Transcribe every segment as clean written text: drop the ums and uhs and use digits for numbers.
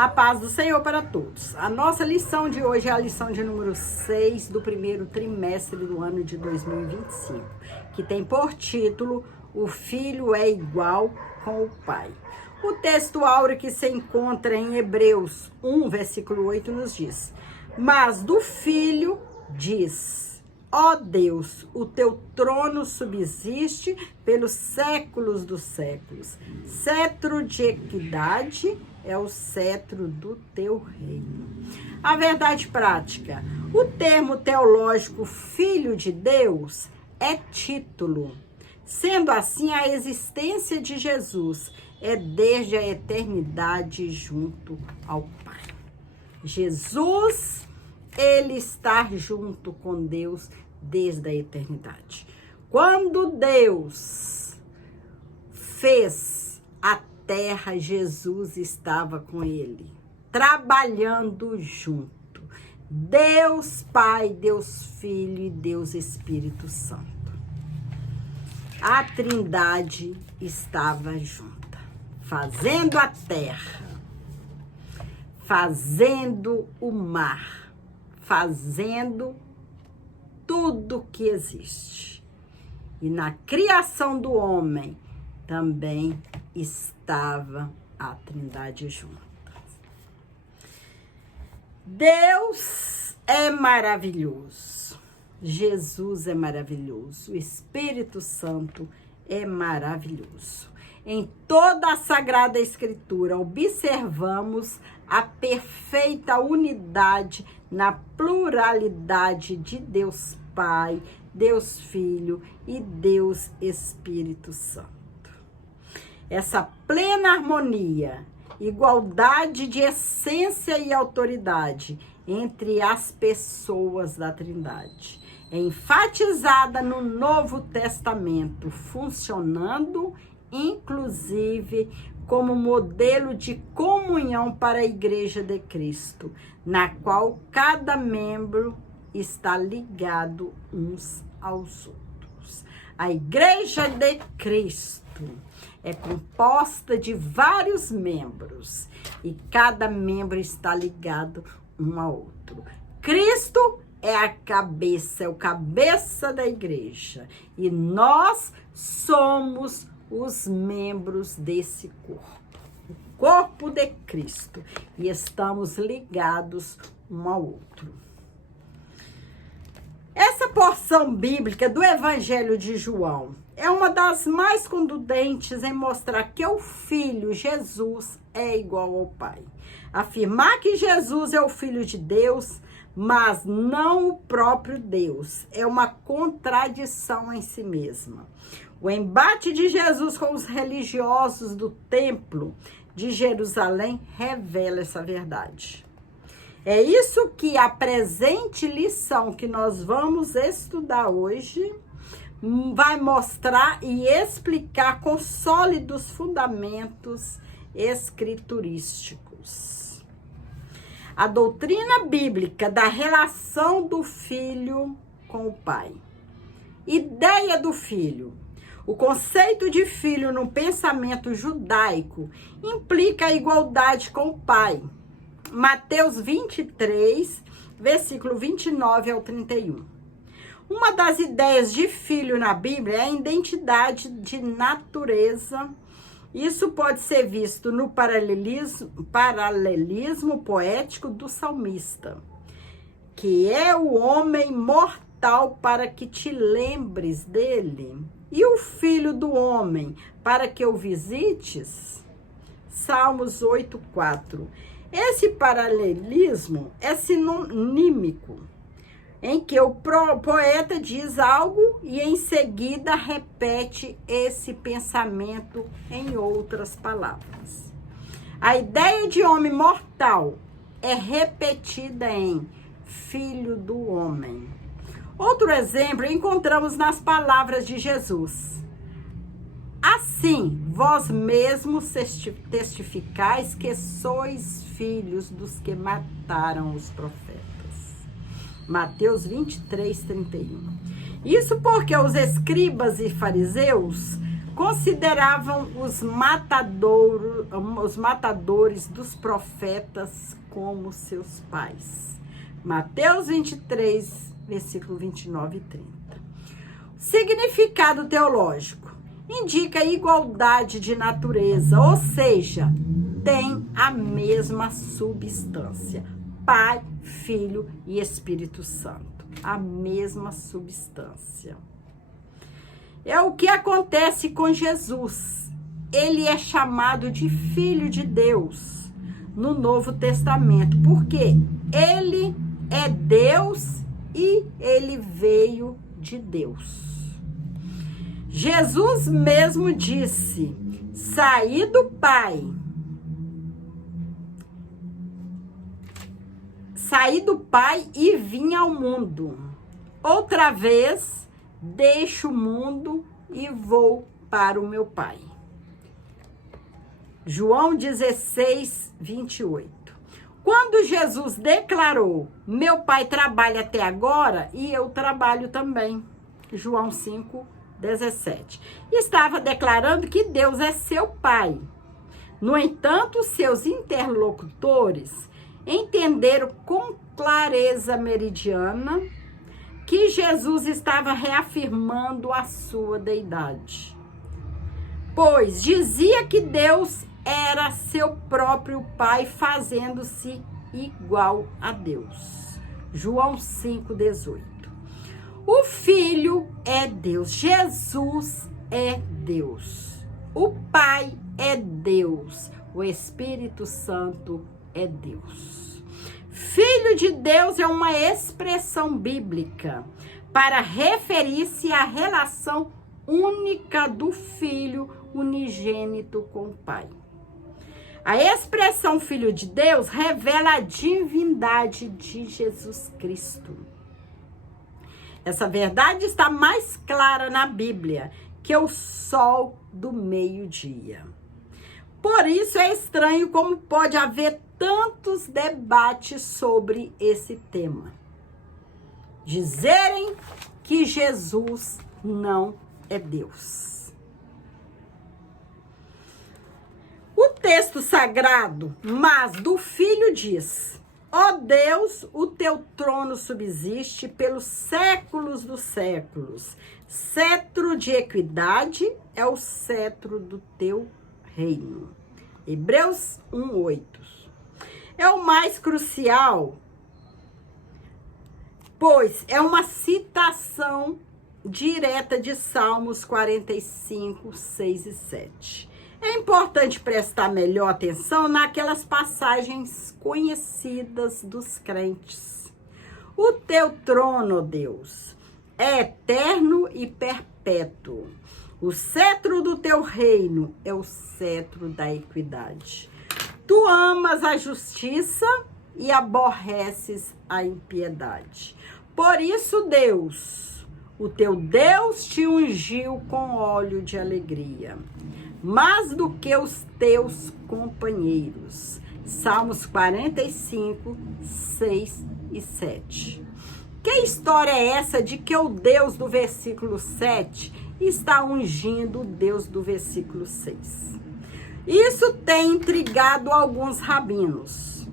A paz do Senhor para todos. A nossa lição de hoje é a lição de número 6 do primeiro trimestre do ano de 2025, que tem por título: O Filho é igual com o Pai. O texto áureo que se encontra em Hebreus 1, versículo 8, nos diz: Mas do Filho diz: Ó Deus, o teu trono subsiste pelos séculos dos séculos. Cetro de equidade é o cetro do teu reino. A verdade prática: o termo teológico Filho de Deus é título. Sendo assim, a existência de Jesus é desde a eternidade junto ao Pai. Jesus, ele está junto com Deus desde a eternidade. Quando Deus fez a terra, Jesus estava com ele, trabalhando junto. Deus Pai, Deus Filho e Deus Espírito Santo. A Trindade estava junta, fazendo a terra, fazendo o mar, fazendo tudo que existe. E na criação do homem também estava a Trindade junta. Deus é maravilhoso. Jesus é maravilhoso. O Espírito Santo é maravilhoso. Em toda a Sagrada Escritura, observamos a perfeita unidade na pluralidade de Deus Pai, Deus Filho e Deus Espírito Santo. Essa plena harmonia, igualdade de essência e autoridade entre as pessoas da Trindade é enfatizada no Novo Testamento, funcionando inclusive como modelo de comunhão para a Igreja de Cristo, na qual cada membro está ligado uns aos outros. A Igreja de Cristo é composta de vários membros e cada membro está ligado um ao outro. Cristo é a cabeça, é o cabeça da igreja. E nós somos os membros desse corpo, o corpo de Cristo. E estamos ligados um ao outro. Essa porção bíblica do Evangelho de João é uma das mais contundentes em mostrar que o Filho, Jesus, é igual ao Pai. Afirmar que Jesus é o Filho de Deus, mas não o próprio Deus, é uma contradição em si mesma. O embate de Jesus com os religiosos do templo de Jerusalém revela essa verdade. É isso que a presente lição que nós vamos estudar hoje vai mostrar e explicar com sólidos fundamentos escriturísticos. A doutrina bíblica da relação do filho com o pai. Ideia do filho. O conceito de filho no pensamento judaico implica a igualdade com o pai. Mateus 23, versículo 29 ao 31. Uma das ideias de filho na Bíblia é a identidade de natureza. Isso pode ser visto no paralelismo poético do salmista, que é o homem mortal para que te lembres dele, e o filho do homem para que o visites. Salmos 8:4. Esse paralelismo é sinonímico, em que o poeta diz algo e em seguida repete esse pensamento em outras palavras. A ideia de homem mortal é repetida em filho do homem. Outro exemplo encontramos nas palavras de Jesus. Assim, vós mesmos testificais que sois filhos dos que mataram os profetas. Mateus 23, 31. Isso porque os escribas e fariseus consideravam os matadores dos profetas como seus pais. Mateus 23, versículo 29 e 30. Significado teológico. Indica igualdade de natureza, ou seja, tem a mesma substância. Pai, Filho e Espírito Santo. A mesma substância. É o que acontece com Jesus. Ele é chamado de Filho de Deus no Novo Testamento, porque ele é Deus e ele veio de Deus. Jesus mesmo disse: saí do Pai. Saí do Pai e vim ao mundo. Outra vez, deixo o mundo e vou para o meu Pai. João 16, 28. Quando Jesus declarou: meu Pai trabalha até agora e eu trabalho também. João 5, 17. Estava declarando que Deus é seu Pai. No entanto, seus interlocutores entenderam com clareza meridiana que Jesus estava reafirmando a sua deidade, pois dizia que Deus era seu próprio Pai, fazendo-se igual a Deus. João 5,18. O Filho é Deus, Jesus é Deus, o Pai é Deus, o Espírito Santo é Deus. Filho de Deus é uma expressão bíblica para referir-se à relação única do Filho unigênito com o Pai. A expressão Filho de Deus revela a divindade de Jesus Cristo. Essa verdade está mais clara na Bíblia que o sol do meio-dia. Por isso é estranho como pode haver tantos debates sobre esse tema. Dizerem que Jesus não é Deus. O texto sagrado, mas do Filho diz: ó Deus, o teu trono subsiste pelos séculos dos séculos. Cetro de equidade é o cetro do teu reino. Hebreus 1:8. É o mais crucial, pois é uma citação direta de Salmos 45, 6 e 7. É importante prestar melhor atenção naquelas passagens conhecidas dos crentes. O teu trono, ó Deus, é eterno e perpétuo. O cetro do teu reino é o cetro da equidade. Tu amas a justiça e aborreces a impiedade. Por isso, Deus, o teu Deus, te ungiu com óleo de alegria, mais do que os teus companheiros. Salmos 45, 6 e 7. Que história é essa de que o Deus do versículo 7 está ungindo o Deus do versículo 6? Isso tem intrigado alguns rabinos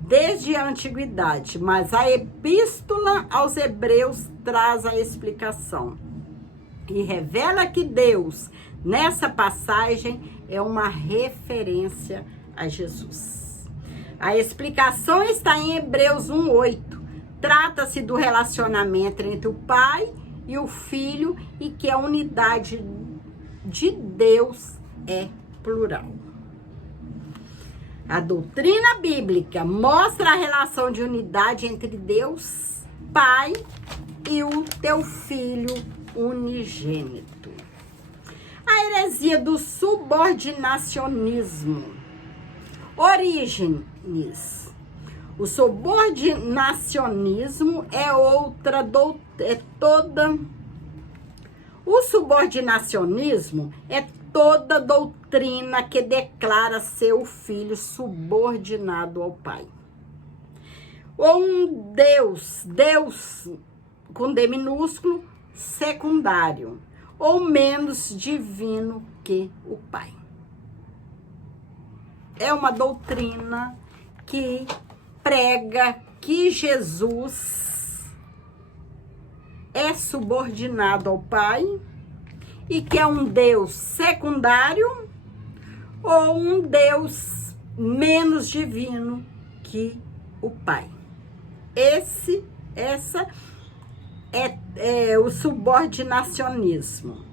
desde a antiguidade, mas a epístola aos Hebreus traz a explicação e revela que Deus, nessa passagem, é uma referência a Jesus. A explicação está em Hebreus 1:8. Trata-se do relacionamento entre o Pai e o Filho e que a unidade de Deus é plural. A doutrina bíblica mostra a relação de unidade entre Deus, Pai, e o teu Filho unigênito. A heresia do subordinacionismo. Orígenes. O subordinacionismo é outra O subordinacionismo é toda doutrina que declara ser o filho subordinado ao pai. Ou um Deus com D minúsculo, secundário. ou menos divino que o Pai. É uma doutrina que prega que Jesus é subordinado ao Pai e que é um Deus secundário ou um Deus menos divino que o Pai. Essa é o subordinacionismo,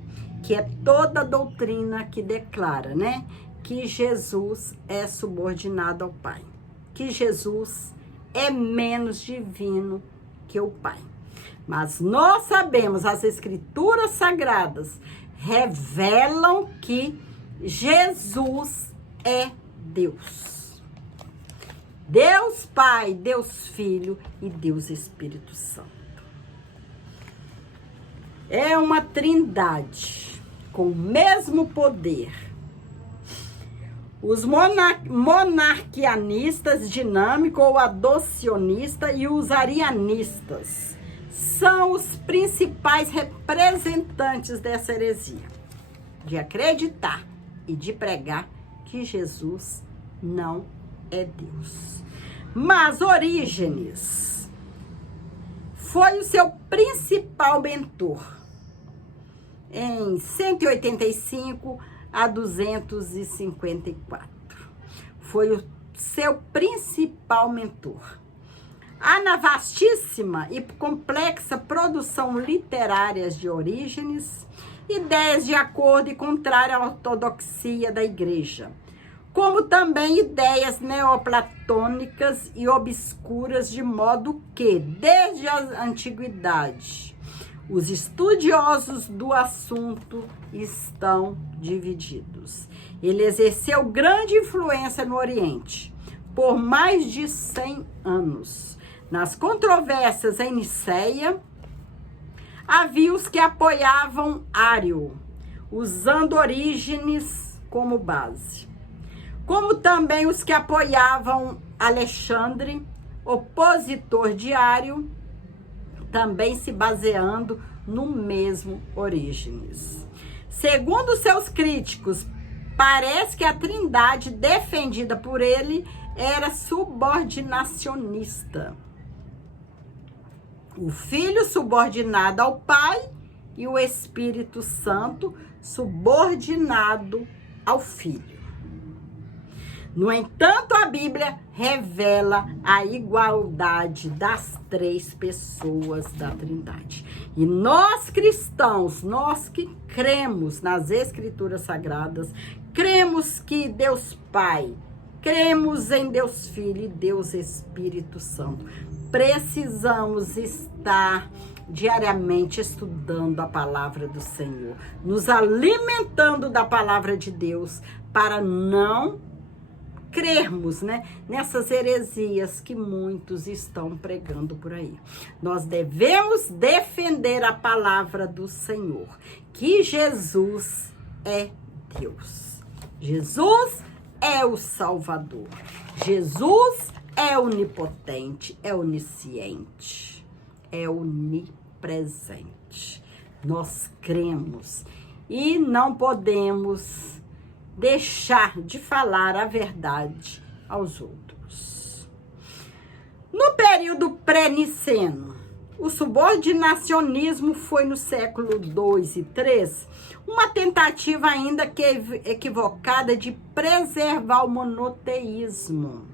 que é toda a doutrina que declara, né, que Jesus é subordinado ao Pai, que Jesus é menos divino que o Pai. Mas nós sabemos, as Escrituras Sagradas revelam que Jesus é Deus. Deus Pai, Deus Filho e Deus Espírito Santo. É uma trindade com o mesmo poder. Os monarquianistas dinâmicos ou adocionistas e os arianistas são os principais representantes dessa heresia, de acreditar e de pregar que Jesus não é Deus. Mas Orígenes foi o seu principal mentor em 185 a 254. Foi o seu principal mentor. Na vastíssima e complexa produção literária de Orígenes, ideias de acordo e contrária à ortodoxia da igreja, como também ideias neoplatônicas e obscuras, de modo que, desde a antiguidade, os estudiosos do assunto estão divididos. Ele exerceu grande influência no Oriente por mais de 100 anos. Nas controvérsias em Nicéia, havia os que apoiavam Ário, usando Orígenes como base, como também os que apoiavam Alexandre, opositor de Ário, também se baseando no mesmo Orígenes. Segundo seus críticos, parece que a trindade defendida por ele era subordinacionista. O Filho subordinado ao Pai e o Espírito Santo subordinado ao Filho. No entanto, a Bíblia revela a igualdade das três pessoas da Trindade. E nós cristãos, nós que cremos nas Escrituras Sagradas, cremos que Deus Pai, cremos em Deus Filho e Deus Espírito Santo, precisamos estar diariamente estudando a palavra do Senhor, nos alimentando da palavra de Deus, para não crermos, né, nessas heresias que muitos estão pregando por aí. Nós devemos defender a palavra do Senhor, que Jesus é Deus. Jesus é o Salvador. Jesus é onipotente, é onisciente, é onipresente. Nós cremos e não podemos deixar de falar a verdade aos outros. No período pré-niceno, o subordinacionismo foi no século II e III uma tentativa ainda que equivocada de preservar o monoteísmo,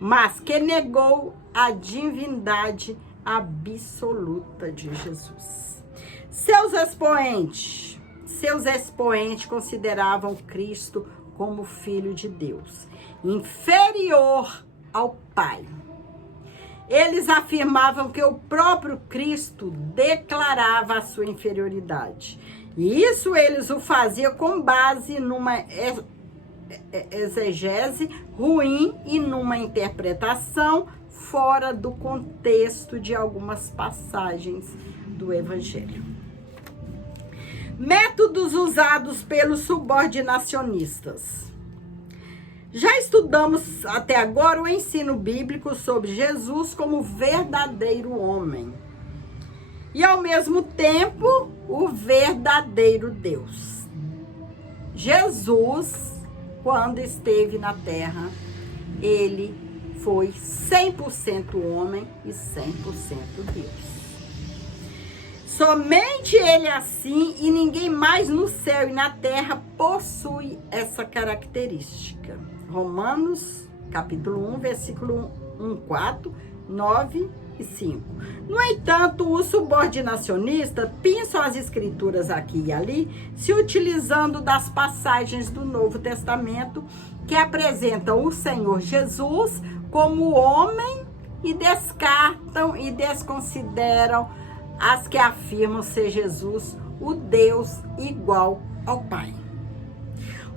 mas que negou a divindade absoluta de Jesus. Seus expoentes consideravam Cristo como Filho de Deus, inferior ao Pai. Eles afirmavam que o próprio Cristo declarava a sua inferioridade. E isso eles o faziam com base numa exegese ruim e numa interpretação fora do contexto de algumas passagens do Evangelho. Métodos usados pelos subordinacionistas. Já estudamos até agora o ensino bíblico sobre Jesus como verdadeiro homem. e ao mesmo tempo o verdadeiro Deus. Jesus, quando esteve na terra, ele foi 100% homem e 100% Deus. Somente ele assim e ninguém mais no céu e na terra possui essa característica. Romanos, capítulo 1, versículo 1, 4, 9 e 5. No entanto, os subordinacionistas pensam as escrituras aqui e ali, se utilizando das passagens do Novo Testamento que apresentam o Senhor Jesus como homem e descartam e desconsideram as que afirmam ser Jesus o Deus igual ao Pai.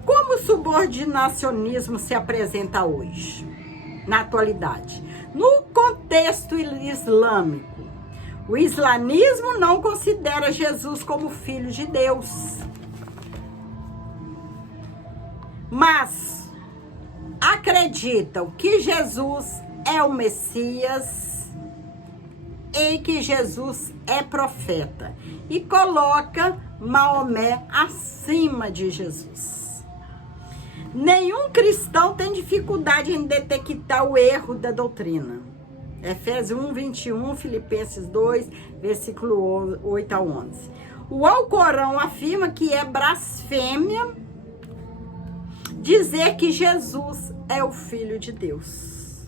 Como o subordinacionismo se apresenta hoje, na atualidade? No contexto islâmico, o islamismo não considera Jesus como filho de Deus, mas acreditam que Jesus é o Messias e que Jesus é profeta e coloca Maomé acima de Jesus. Nenhum cristão tem dificuldade em detectar o erro da doutrina. Efésios 1, 21, Filipenses 2, versículo 8 a 11. O Alcorão afirma que é blasfêmia dizer que Jesus é o Filho de Deus.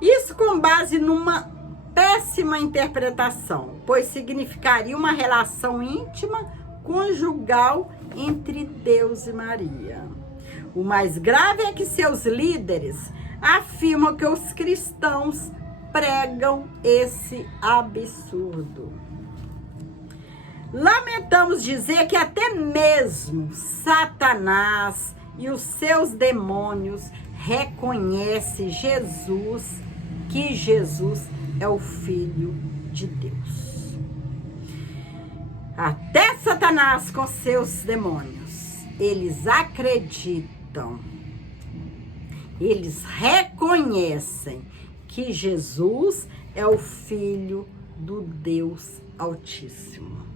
Isso com base numa péssima interpretação, pois significaria uma relação íntima, conjugal entre Deus e Maria. O mais grave é que seus líderes afirmam que os cristãos pregam esse absurdo. Lamentamos dizer que até mesmo Satanás e os seus demônios reconhecem que Jesus é o Filho de Deus. Até Satanás com seus demônios, eles acreditam, eles reconhecem que Jesus é o Filho do Deus Altíssimo.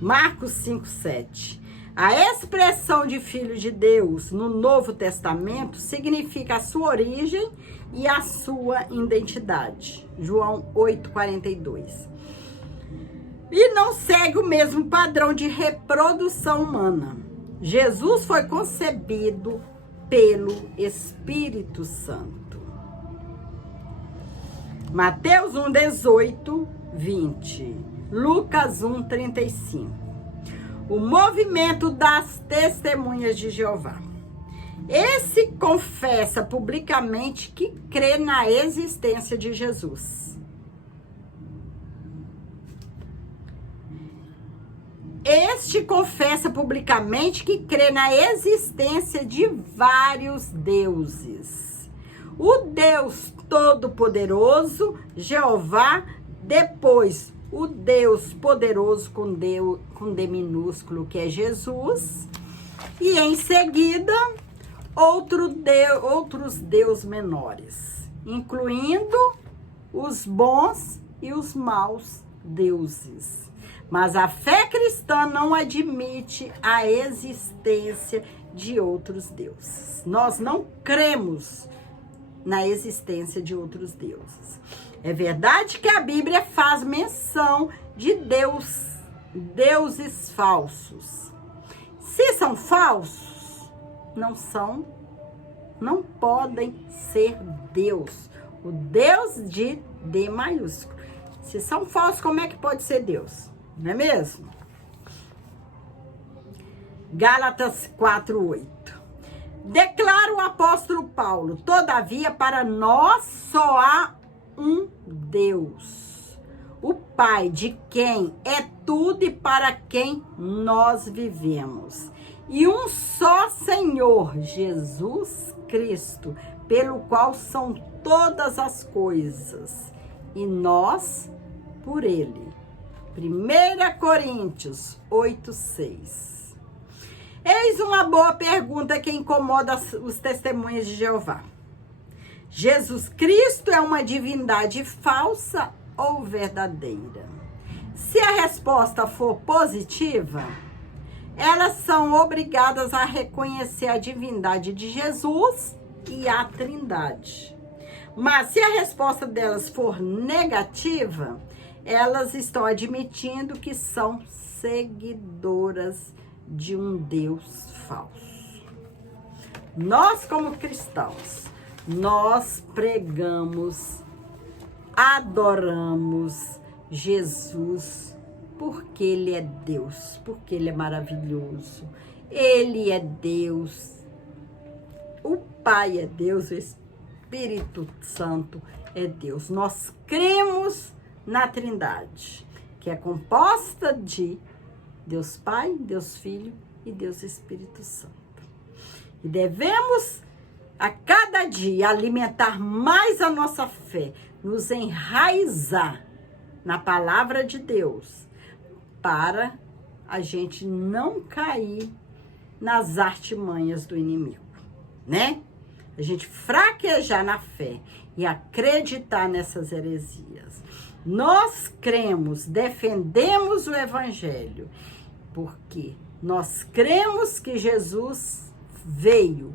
Marcos 5:7. A expressão de Filho de Deus no Novo Testamento significa a sua origem e a sua identidade. João 8:42. E não segue o mesmo padrão de reprodução humana. Jesus foi concebido pelo Espírito Santo. Mateus 1:18, 20. Lucas 1:35. O movimento das testemunhas de Jeová. Esse confessa publicamente que crê na existência de Jesus. Este confessa publicamente que crê na existência de vários deuses. O Deus Todo-Poderoso, Jeová, depois o Deus Poderoso com D minúsculo, que é Jesus, e em seguida outros deuses menores, incluindo os bons e os maus deuses. Mas a fé cristã não admite a existência de outros deuses. Nós não cremos na existência de outros deuses. É verdade que a Bíblia faz menção de deuses falsos. Se são falsos, não podem ser Deus. O Deus de D maiúsculo. Se são falsos, como é que pode ser Deus? Não é mesmo? Gálatas 4:8. Declara o apóstolo Paulo: todavia, para nós só há um Deus, o Pai, de quem é tudo e para quem nós vivemos, e um só Senhor, Jesus Cristo, pelo qual são todas as coisas, e nós por ele. 1 Coríntios 8:6. Eis uma boa pergunta que incomoda os testemunhas de Jeová. Jesus Cristo é uma divindade falsa ou verdadeira? Se a resposta for positiva, elas são obrigadas a reconhecer a divindade de Jesus e a Trindade. Mas se a resposta delas for negativa, elas estão admitindo que são seguidoras de um Deus falso. Nós, como cristãos, nós pregamos, adoramos Jesus porque Ele é Deus, porque Ele é maravilhoso. Ele é Deus. O Pai é Deus, o Espírito Santo é Deus. Nós cremos na Trindade, que é composta de Deus Pai, Deus Filho e Deus Espírito Santo. E devemos a cada dia alimentar mais a nossa fé, nos enraizar na palavra de Deus, para a gente não cair nas artimanhas do inimigo, né? A gente fraquejar na fé e acreditar nessas heresias. Nós cremos, defendemos o Evangelho, porque nós cremos que Jesus veio,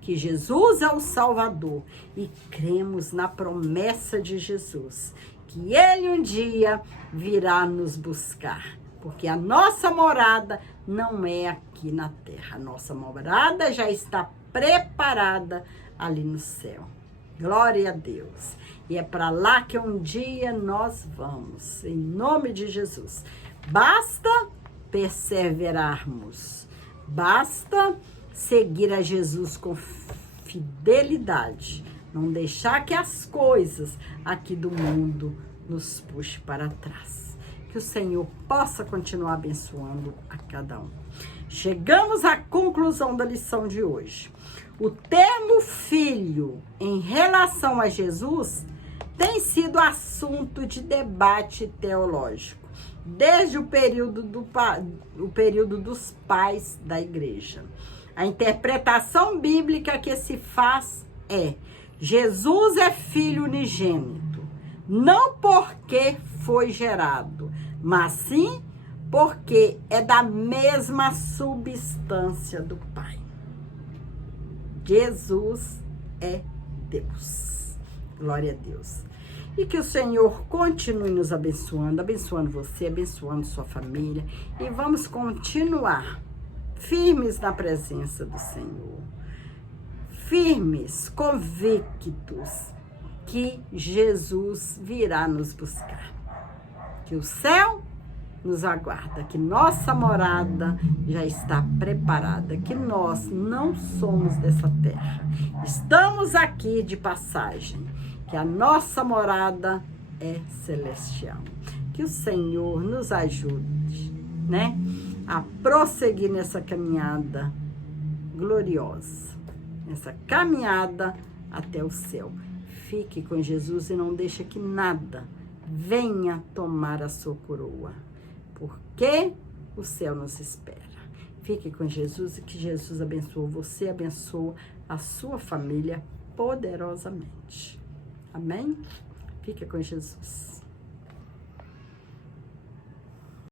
que Jesus é o Salvador, e cremos na promessa de Jesus, que Ele um dia virá nos buscar, porque a nossa morada não é aqui na terra, a nossa morada já está preparada ali no céu. Glória a Deus. E é para lá que um dia nós vamos, em nome de Jesus. Basta perseverarmos, basta seguir a Jesus com fidelidade, não deixar que as coisas aqui do mundo nos puxe para trás. Que o Senhor possa continuar abençoando a cada um. Chegamos à conclusão da lição de hoje. O termo filho em relação a Jesus tem sido assunto de debate teológico desde o período dos pais da igreja. A interpretação bíblica que se faz é: Jesus é filho unigênito, não porque foi gerado, mas sim porque é da mesma substância do Pai. Jesus é Deus. Glória a Deus. E que o Senhor continue nos abençoando, abençoando você, abençoando sua família. E vamos continuar firmes na presença do Senhor. Firmes, convictos que Jesus virá nos buscar. Que o céu nos aguarda, que nossa morada já está preparada, que nós não somos dessa terra. Estamos aqui de passagem, que a nossa morada é celestial. Que o Senhor nos ajude, né, a prosseguir nessa caminhada gloriosa, nessa caminhada até o céu. Fique com Jesus e não deixe que nada venha tomar a sua coroa, porque o céu nos espera. Fique com Jesus e que Jesus abençoe você, abençoe a sua família poderosamente. Amém? Fique com Jesus.